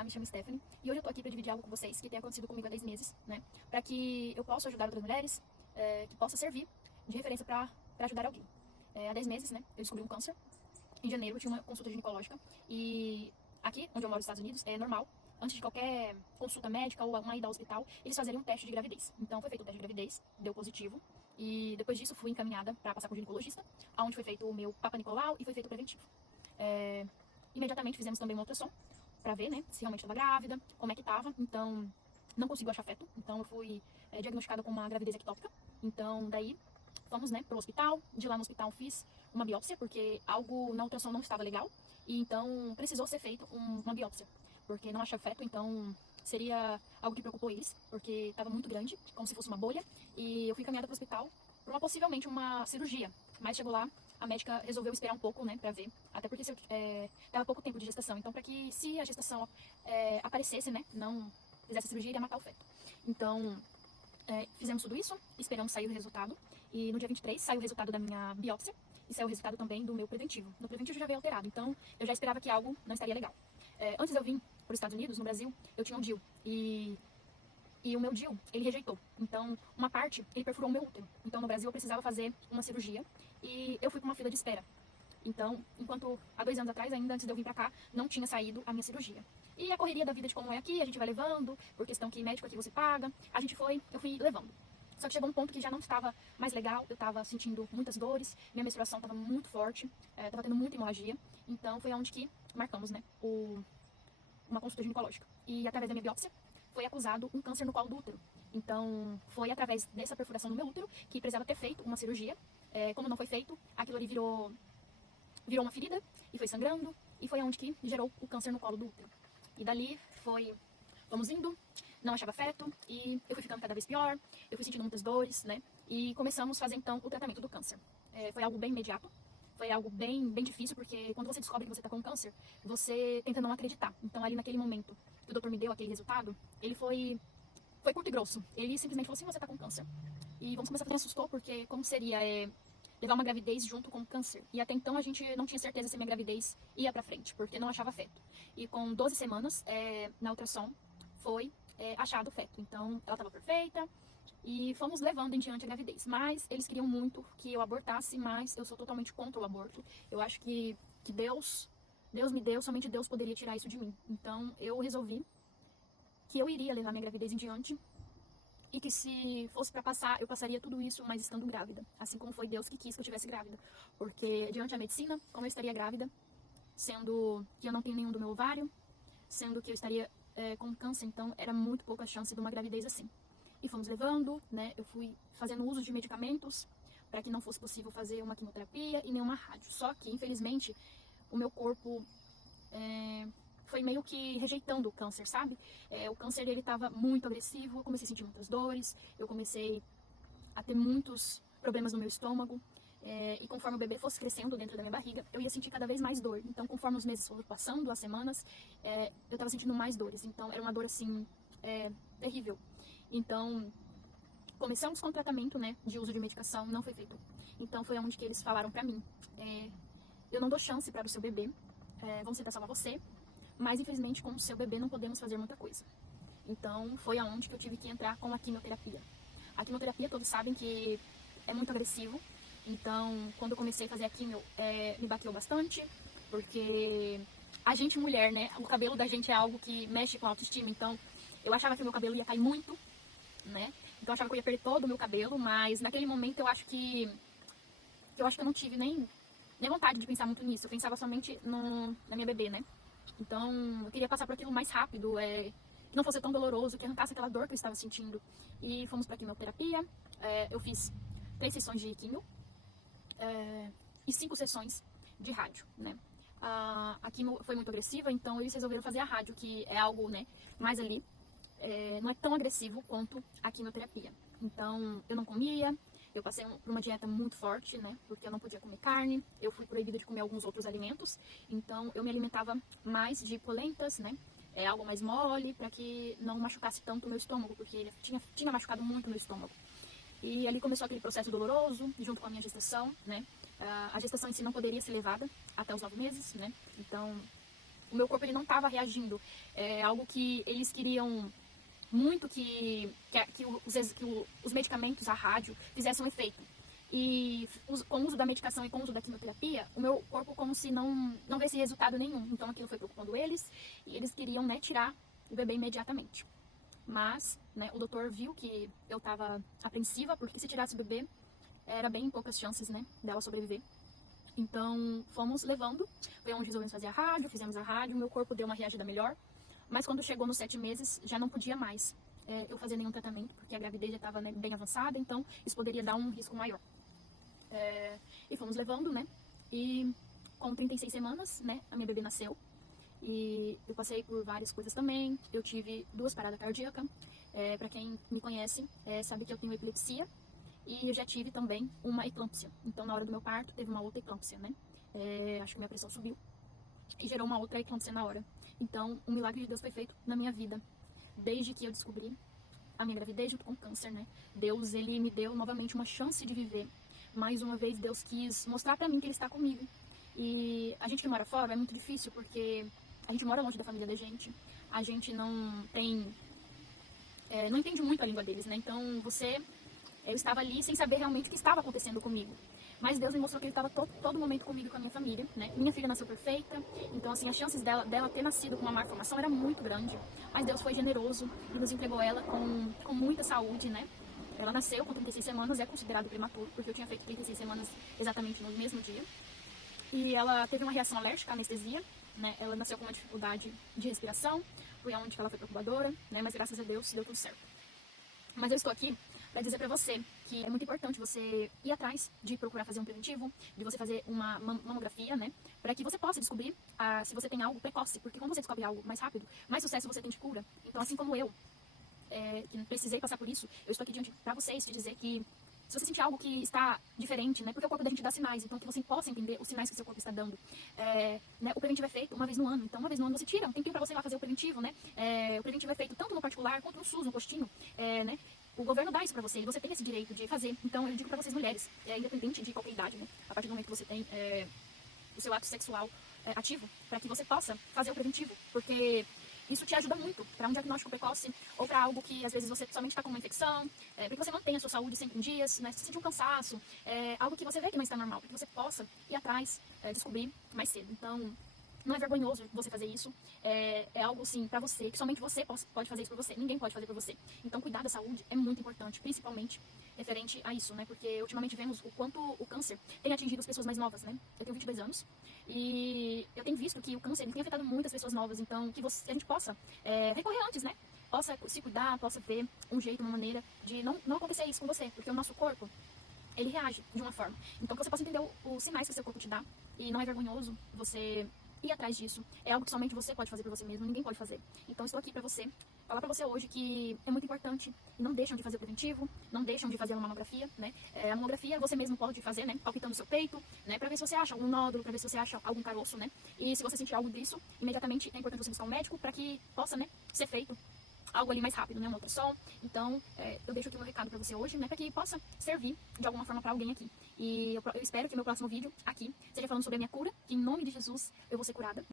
Olá, me chamo Stephanie e hoje eu tô aqui para dividir algo com vocês que tem acontecido comigo há 10 meses, né? Para que eu possa ajudar outras mulheres, que possa servir de referência para ajudar alguém. Há 10 meses, né, eu descobri um câncer. Em janeiro eu tinha uma consulta ginecológica e aqui, onde eu moro nos Estados Unidos, é normal, antes de qualquer consulta médica ou uma ida ao hospital, eles fazerem um teste de gravidez. Então foi feito o teste de gravidez, deu positivo e depois disso fui encaminhada para passar com o ginecologista, onde foi feito o meu Papa Nicolau e foi feito o preventivo. Imediatamente fizemos também uma ultrassom pra ver, né, se realmente estava grávida, como é que tava. Então, não conseguiu achar feto. Então, eu fui diagnosticada com uma gravidez ectópica. Então, daí, fomos, né, pro hospital. De lá no hospital, fiz uma biópsia, porque algo na ultrassom não estava legal. E então, precisou ser feita uma biópsia, porque não achava feto. Então, seria algo que preocupou eles, porque estava muito grande, como se fosse uma bolha. E eu fui encaminhada pro hospital para possivelmente uma cirurgia. Mas chegou lá, a médica resolveu esperar um pouco, né, pra ver. Até porque tava pouco tempo de gestação. Então, pra que se a gestação aparecesse, né, não fizesse a cirurgia, iria matar o feto. Então, fizemos tudo isso, esperamos sair o resultado. E no dia 23 saiu o resultado da minha biópsia e saiu o resultado também do meu preventivo. No preventivo já veio alterado, então eu já esperava que algo não estaria legal. Antes eu vim para os Estados Unidos, no Brasil, eu tinha um DIU. E o meu DIU, ele rejeitou. Então, uma parte, ele perfurou o meu útero. Então, no Brasil, eu precisava fazer uma cirurgia. E eu fui para uma fila de espera. Então, enquanto há 2 anos atrás, ainda antes de eu vir pra cá, não tinha saído a minha cirurgia. E a correria da vida de como é aqui, a gente vai levando, por questão que médico aqui você paga, eu fui levando. Só que chegou um ponto que já não estava mais legal, eu estava sentindo muitas dores, minha menstruação estava muito forte, estava tendo muita hemorragia. Então, foi onde que marcamos, né, uma consulta ginecológica. E através da minha biópsia, foi acusado um câncer no colo do útero. Então, foi através dessa perfuração no meu útero que precisava ter feito uma cirurgia. Como não foi feito, aquilo ali virou uma ferida e foi sangrando. E foi onde que gerou o câncer no colo do útero. E dali fomos indo, não achava feto. E eu fui ficando cada vez pior. Eu fui sentindo muitas dores, né? E começamos a fazer, então, o tratamento do câncer. Foi algo bem imediato. Foi algo bem difícil, porque quando você descobre que você está com câncer, você tenta não acreditar. Então, ali naquele momento que o doutor me deu aquele resultado, ele foi curto e grosso. Ele simplesmente falou assim, você está com câncer. E vamos começar a fazer, assustou, porque como seria levar uma gravidez junto com o câncer. E até então a gente não tinha certeza se a minha gravidez ia pra frente, porque não achava feto. E com 12 semanas, na ultrassom, foi achado o feto. Então, ela estava perfeita e fomos levando em diante a gravidez. Mas eles queriam muito que eu abortasse, mas eu sou totalmente contra o aborto. Eu acho que Deus me deu, somente Deus poderia tirar isso de mim. Então, eu resolvi que eu iria levar minha gravidez em diante e que se fosse para passar, eu passaria tudo isso, mas estando grávida. Assim como foi Deus que quis que eu estivesse grávida. Porque diante da medicina, como eu estaria grávida, sendo que eu não tenho nenhum do meu ovário, sendo que eu estaria com câncer, então era muito pouca chance de uma gravidez assim. E fomos levando, né, eu fui fazendo uso de medicamentos para que não fosse possível fazer uma quimioterapia e nenhuma rádio. Só que, infelizmente, o meu corpo foi meio que rejeitando o câncer, sabe? O câncer, ele estava muito agressivo, eu comecei a sentir muitas dores, eu comecei a ter muitos problemas no meu estômago, e conforme o bebê fosse crescendo dentro da minha barriga, eu ia sentir cada vez mais dor. Então, conforme os meses foram passando, as semanas, eu estava sentindo mais dores. Então, era uma dor, assim, terrível. Então, começamos com o tratamento, né, de uso de medicação, não foi feito. Então, foi onde que eles falaram pra mim, eu não dou chance para o seu bebê, vamos tentar salvar você, mas infelizmente com o seu bebê não podemos fazer muita coisa. Então foi aonde que eu tive que entrar com a quimioterapia. A quimioterapia, todos sabem que é muito agressivo, então quando eu comecei a fazer a quimio, me bateu bastante, porque a gente mulher, né, o cabelo da gente é algo que mexe com a autoestima, então eu achava que o meu cabelo ia cair muito, né, então eu achava que eu ia perder todo o meu cabelo, mas naquele momento eu acho que eu não tive nem vontade de pensar muito nisso. Eu pensava somente na minha bebê, né? Então, eu queria passar por aquilo mais rápido, que não fosse tão doloroso, que arrancasse aquela dor que eu estava sentindo. E fomos pra quimioterapia. Eu fiz 3 sessões de quimio e 5 sessões de rádio, né? A quimio foi muito agressiva, então eles resolveram fazer a rádio, que é algo, né, mais ali. Não é tão agressivo quanto a quimioterapia. Então, eu não comia, eu passei por uma dieta muito forte, né, porque eu não podia comer carne, eu fui proibida de comer alguns outros alimentos, então eu me alimentava mais de polentas, né, algo mais mole, para que não machucasse tanto o meu estômago, porque ele tinha machucado muito o meu estômago. E ali começou aquele processo doloroso, junto com a minha gestação, né, a gestação em si não poderia ser levada até os 9 meses, né, então o meu corpo ele não estava reagindo. É algo que eles queriam muito que os medicamentos, a rádio, fizessem um efeito. E com o uso da medicação e com o uso da quimioterapia, o meu corpo como se não vesse resultado nenhum. Então aquilo foi preocupando eles e eles queriam, né, tirar o bebê imediatamente. Mas, né, o doutor viu que eu estava apreensiva, porque se tirasse o bebê, era bem poucas chances, né, dela sobreviver. Então, fomos levando, foi onde resolvemos fazer a rádio, fizemos a rádio, meu corpo deu uma reagida melhor, mas quando chegou nos 7 meses, já não podia mais eu fazer nenhum tratamento, porque a gravidez já estava, né, bem avançada, então isso poderia dar um risco maior. E fomos levando, né, e com 36 semanas, né, a minha bebê nasceu, e eu passei por várias coisas também, eu tive 2 paradas cardíacas, para quem me conhece, sabe que eu tenho epilepsia, e eu já tive também uma eclâmpsia. Então, na hora do meu parto, teve uma outra eclâmpsia, né? Acho que minha pressão subiu e gerou uma outra eclâmpsia na hora. Então, o milagre de Deus foi feito na minha vida. Desde que eu descobri a minha gravidez junto com o câncer, né? Deus, ele me deu novamente uma chance de viver. Mais uma vez, Deus quis mostrar pra mim que ele está comigo. E a gente que mora fora é muito difícil, porque a gente mora longe da família da gente. A gente não tem... não entende muito a língua deles, né? Então, eu estava ali sem saber realmente o que estava acontecendo comigo. Mas Deus me mostrou que ele estava todo momento comigo e com a minha família, né? Minha filha nasceu perfeita, então assim, as chances dela ter nascido com uma má formação era muito grande. Mas Deus foi generoso e nos entregou ela com muita saúde, né? Ela nasceu com 36 semanas, é considerado prematuro, porque eu tinha feito 36 semanas exatamente no mesmo dia. E ela teve uma reação alérgica à anestesia, né? Ela nasceu com uma dificuldade de respiração, foi onde ela foi pra incubadora, né? Mas graças a Deus deu tudo certo. Mas eu estou aqui para dizer para você que é muito importante você ir atrás de procurar fazer um preventivo, de você fazer uma mamografia, né? Para que você possa descobrir se você tem algo precoce, porque quando você descobre algo mais rápido, mais sucesso você tem de cura. Então, assim como eu, que precisei passar por isso, eu estou aqui diante para vocês te dizer que se você sentir algo que está diferente, né? Porque o corpo da gente dá sinais, então que você possa entender os sinais que o seu corpo está dando. Né, o preventivo é feito uma vez no ano, então uma vez no ano você tira um tempinho para você ir lá fazer o preventivo, né? O preventivo é feito tanto no particular quanto no SUS, no postinho, né? O governo dá isso pra você e você tem esse direito de fazer. Então eu digo pra vocês mulheres, independente de qualquer idade, né? A partir do momento que você tem o seu ato sexual ativo, para que você possa fazer o preventivo, porque isso te ajuda muito para um diagnóstico precoce ou para algo que às vezes você somente está com uma infecção, para que você mantenha a sua saúde sempre em dias, né? Se sentir um cansaço, algo que você vê que não está normal, para que você possa ir atrás, descobrir mais cedo. Então, não é vergonhoso você fazer isso, é algo assim pra você, que somente você pode fazer isso por você, ninguém pode fazer por você. Então cuidar da saúde é muito importante, principalmente referente a isso, né? Porque ultimamente vemos o quanto o câncer tem atingido as pessoas mais novas, né? Eu tenho 22 anos e eu tenho visto que o câncer tem afetado muitas pessoas novas, então que a gente possa recorrer antes, né? Possa se cuidar, possa ver um jeito, uma maneira de não acontecer isso com você, porque o nosso corpo, ele reage de uma forma. Então que você possa entender os sinais que o seu corpo te dá, e não é vergonhoso você ir atrás disso. É algo que somente você pode fazer por você mesmo, ninguém pode fazer. Então estou aqui pra você, falar pra você hoje que é muito importante. Não deixam de fazer o preventivo, não deixam de fazer uma mamografia, né? A mamografia você mesmo pode fazer, né? Palpitando o seu peito, né? Pra ver se você acha algum nódulo, pra ver se você acha algum caroço, né? E se você sentir algo disso, imediatamente é importante você buscar um médico pra que possa, né, ser feito algo ali mais rápido, né, um ultrassom. Então, eu deixo aqui o meu recado pra você hoje, né, pra que possa servir de alguma forma pra alguém aqui. E eu espero que meu próximo vídeo aqui seja falando sobre a minha cura, que em nome de Jesus eu vou ser curada.